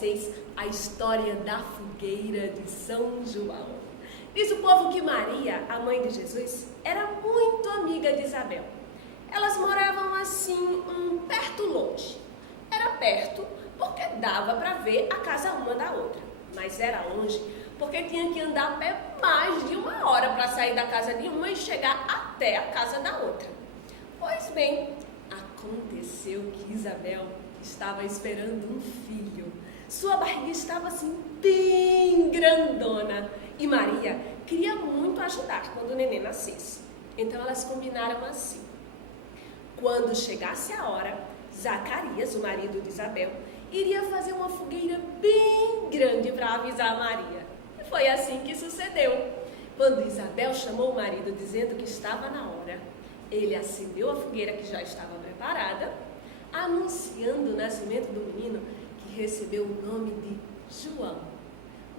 vocês a história da fogueira de São João. Diz o povo que Maria, a mãe de Jesus, era muito amiga de Isabel. Elas moravam assim, perto longe. Era perto porque dava para ver a casa uma da outra, mas era longe porque tinha que andar a pé mais de 1 hora para sair da casa de uma e chegar até a casa da outra. Pois bem, aconteceu que Isabel estava esperando um filho. Sua barriga estava assim bem grandona e Maria queria muito ajudar quando o neném nascesse. Então elas combinaram assim: quando chegasse a hora, Zacarias, o marido de Isabel, iria fazer uma fogueira bem grande para avisar Maria. E foi assim que sucedeu. Quando Isabel chamou o marido dizendo que estava na hora, ele acendeu a fogueira que já estava preparada, anunciando o nascimento do menino, que recebeu o nome de João.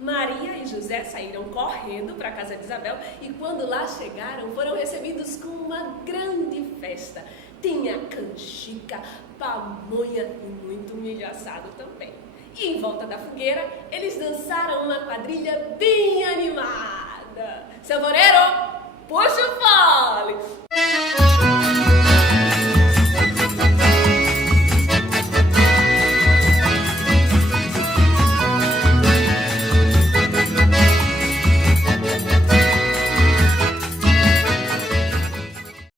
Maria e José saíram correndo para a casa de Isabel e quando lá chegaram foram recebidos com uma grande festa. Tinha canjica, pamonha e muito milho assado também. E em volta da fogueira eles dançaram uma quadrilha bem animada. Sanfoneiro, puxa o fole!